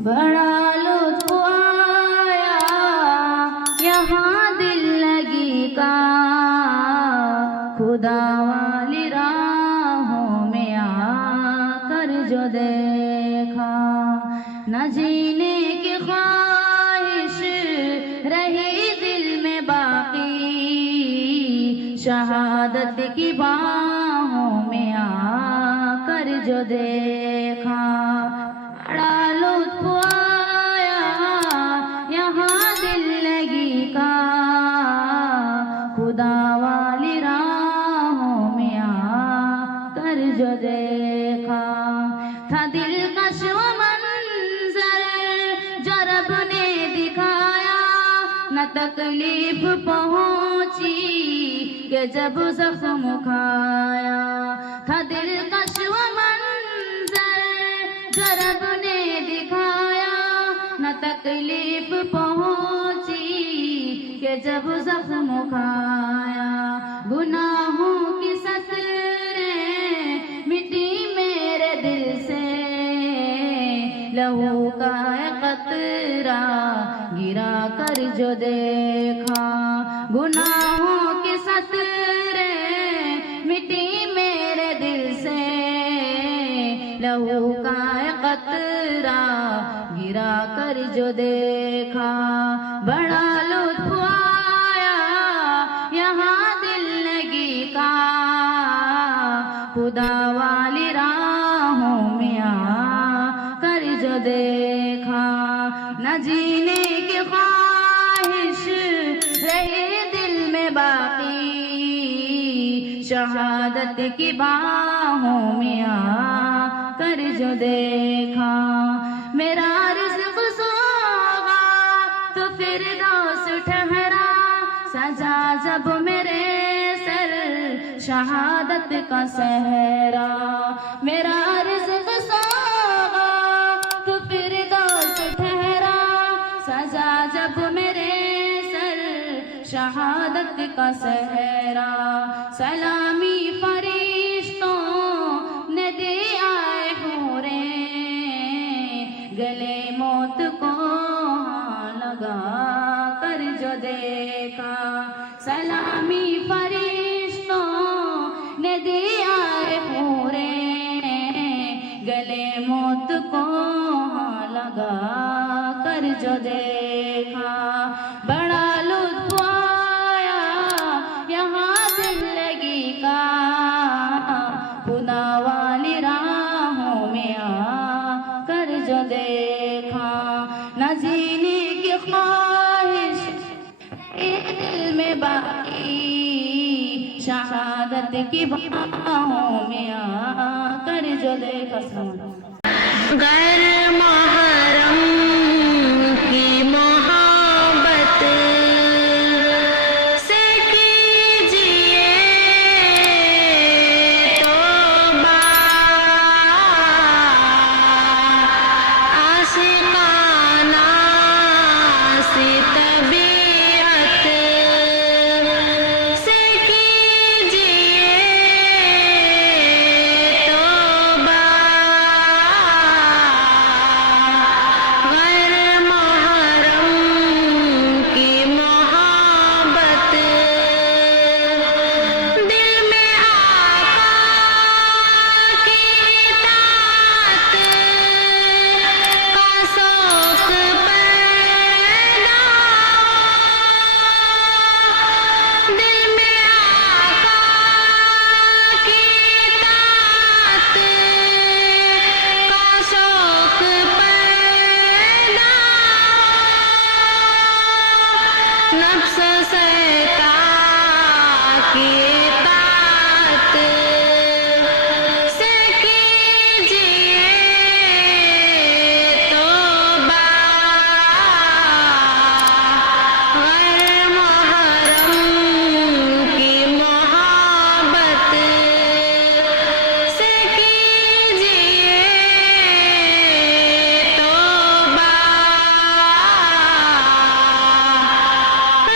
बड़ा लुत्फ आया यहाँ दिल लगी का, खुदा वाली राहों में आकर जो देखा। न जीने की ख्वाहिश रही दिल में बाकी, शहादत की बाहों में आकर जो देखा। बड़ा लुत्फ आया यहाँ दिल लगी का, खुदा वाली राहों में आकर जो देखा। था दिलकश वो मंजर जो रब ने दिखाया, न तकलीफ पहुंची कि जब जख्म खाया। था दिलकश वो मंजर जो रब ने दिखाया, न तकलीफ पहुंची कि जब जख्म खाया। गुनाहों की सतरें मिटी मेरे दिल से, लहू का कतरा गिरा कर जो देखा। गुनाहों की सतरें मिटी मेरे दिल से, लहू का कतरा गिरा कर जो देखा। बड़ा लुत्फ आया यहाँ दिल लगी का, खुदा वाली राहों में आकर जो देखा। न जीने की ख्वाहिश रही दिल में बाकी, शहादत की बाहों में आकर जो देखा। मेरा रिज़्क़ सोगा तो फिरदौस ठहरा, सजा जब मेरे सर शहादत का सहरा। मेरा रिज़्क़ सोगा तो फिरदौस ठहरा, सजा जब मेरे सर शहादत का सहरा। सलामी फरिश्तों ने दिया हूरे, गले मौत को लगा कर जो देखा। सलामी फरिश्तों ने दिया पूरे, गले मौत को लगा कर जो देखा। बड़ा लुत्फ आया यहाँ दिल लगी का, खुदा वाली राहों में आकर जो देखा। न जीने की ख्वाहिश दिल में बाकी, शहादत की बाहों में आकर जो देखा। गैर महरम की मोहब्बत से कीजिए तौबा, आशिकाना सी तबीयत से कीजिए तौबा।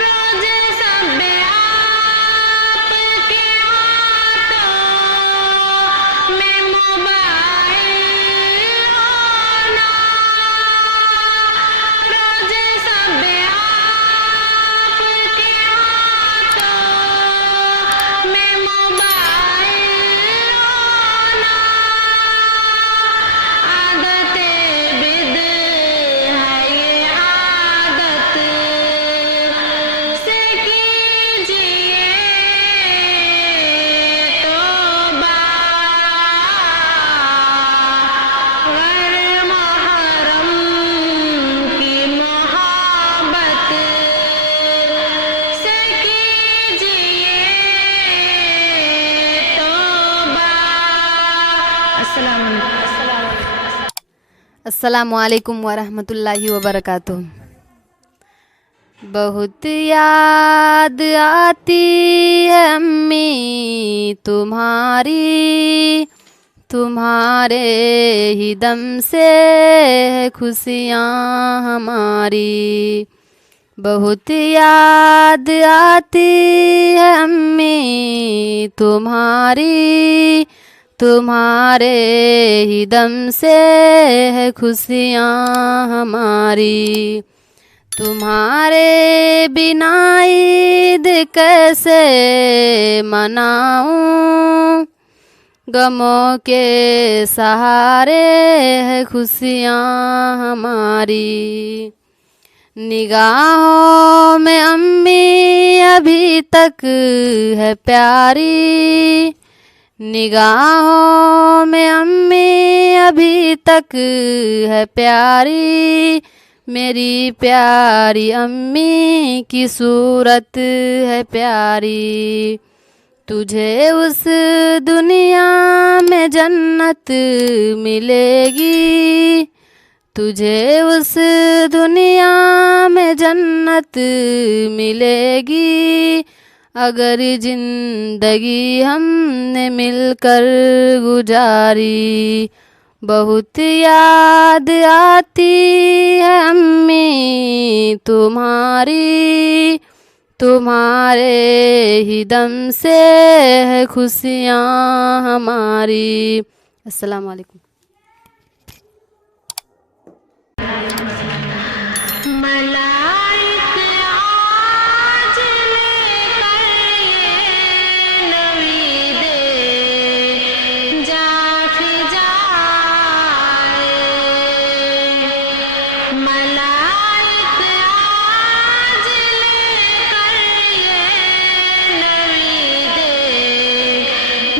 रोज़े सब अस्सलामुअलैकुम वरहमतुल्लाहि वबरकातुह। बहुत याद आती है अम्मी तुम्हारी, तुम्हारे ही दम से है खुशियाँ हमारी। बहुत याद आती है अम्मी तुम्हारी, तुम्हारे ही दम से है खुशियाँ हमारी। तुम्हारे बिना ईद कैसे मनाऊं, गमों के सहारे है खुशियाँ हमारी। निगाहों में अम्मी अभी तक है प्यारी, निगाहों में अम्मी अभी तक है प्यारी। मेरी प्यारी अम्मी की सूरत है प्यारी। तुझे उस दुनिया में जन्नत मिलेगी, तुझे उस दुनिया में जन्नत मिलेगी। अगर जिंदगी हमने मिलकर गुजारी। बहुत याद आती है अम्मी तुम्हारी, तुम्हारे ही दम से है खुशियाँ हमारी। अस्सलाम वालेकुम। मलाइक आज लेकर ये नवी दे जा फिजाए। मलाइक आज लेकर ये नवी दे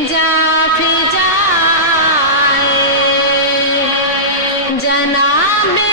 जा फिजाए। जनाबे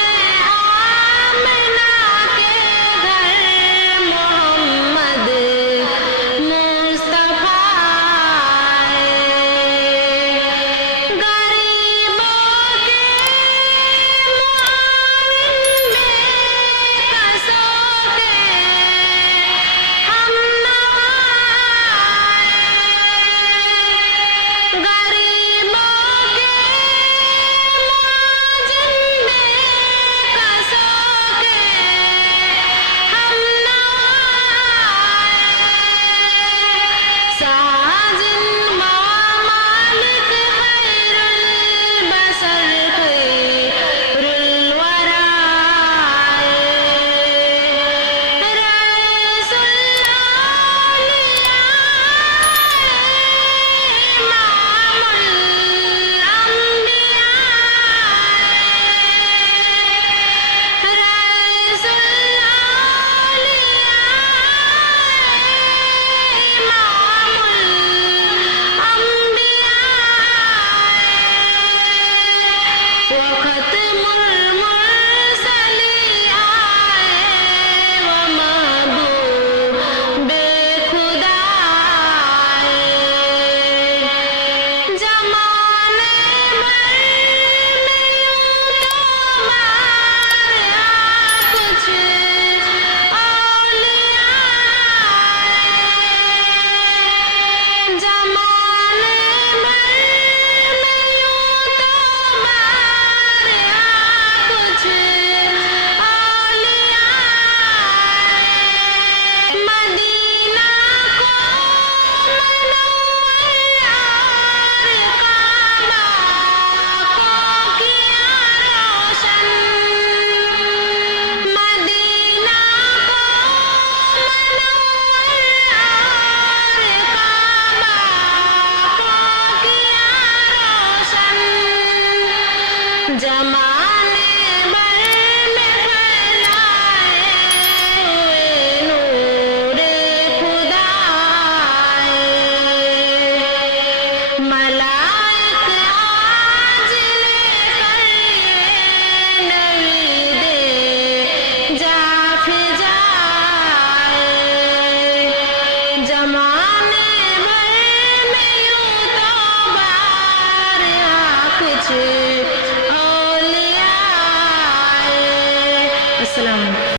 अस्सलाम वालेकुम।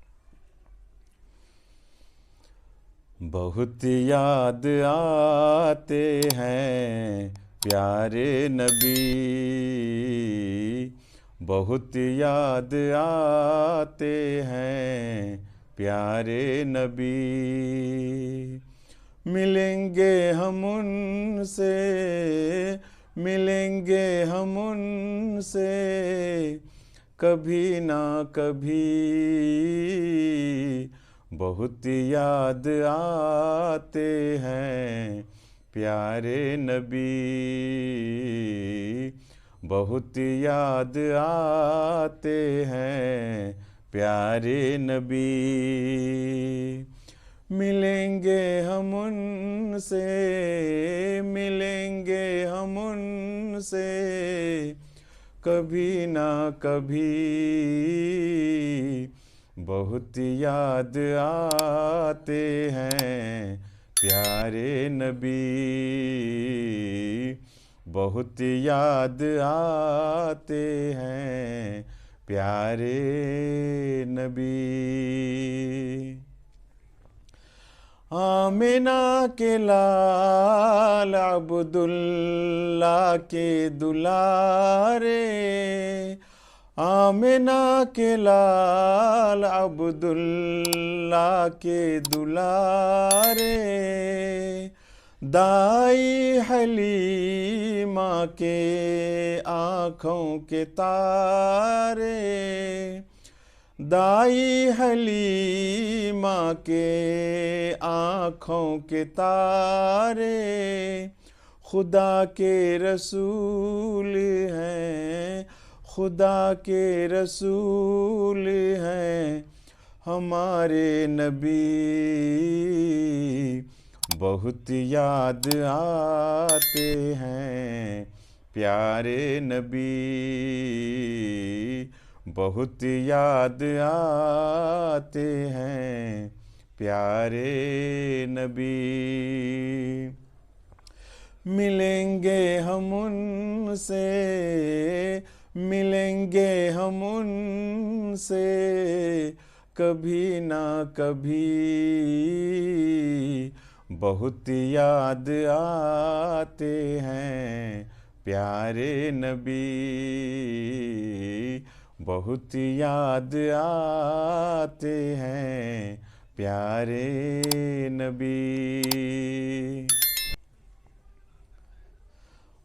बहुत याद आते हैं प्यारे नबी, बहुत याद आते हैं प्यारे नबी। मिलेंगे हम उनसे, मिलेंगे हम उनसे कभी ना कभी। बहुत याद आते हैं प्यारे नबी, बहुत याद आते हैं प्यारे नबी। मिलेंगे हम उनसे, मिलेंगे हम उनसे कभी ना कभी। बहुत याद आते हैं प्यारे नबी, बहुत याद आते हैं प्यारे नबी। आमिना के लाल अब्दुल्ला के दुलारे, आमिना के लाल अब्दुल्ला के दुलारे। दाई हलीमा के आँखों के तारे, दाई हलीमा के आँखों के तारे। खुदा के रसूल हैं, खुदा के रसूल हैं हमारे नबी। बहुत याद आते हैं प्यारे नबी, बहुत याद आते हैं प्यारे नबी। मिलेंगे हम उनसे, मिलेंगे हम उनसे कभी ना कभी। बहुत याद आते हैं प्यारे नबी, बहुत याद आते हैं प्यारे नबी।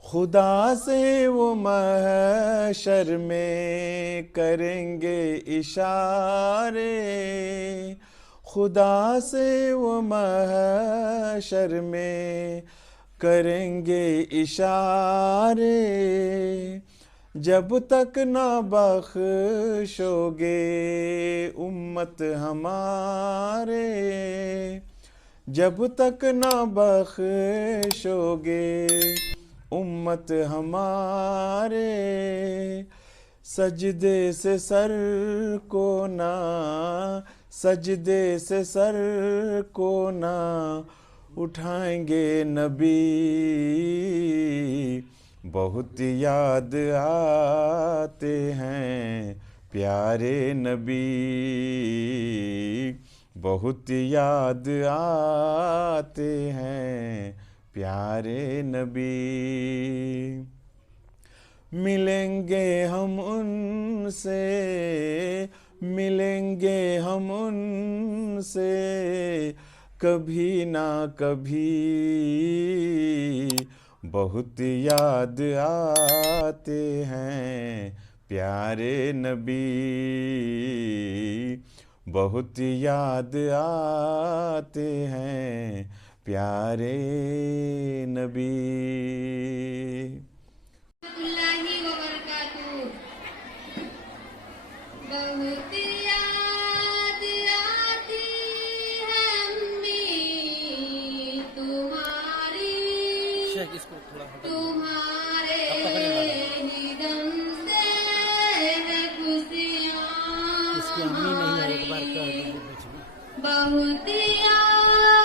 खुदा से वो महशर में करेंगे इशारे, खुदा से वो महशर में करेंगे इशारे। जब तक ना बख्शोगे उम्मत हमारे, जब तक ना बख्शोगे उम्मत हमारे। सजदे से सर को ना, सजदे से सर को ना उठाएंगे नबी। बहुत याद आते हैं प्यारे नबी, बहुत याद आते हैं प्यारे नबी। मिलेंगे हम उनसे, मिलेंगे हम उनसे कभी ना कभी। बहुत याद आते हैं प्यारे नबी, बहुत याद आते हैं प्यारे नबी। बहुत याद आती है अम्मी तुम्हारी, तुम्हारे ही दम से है खुशियाँ हमारी। बहुत याद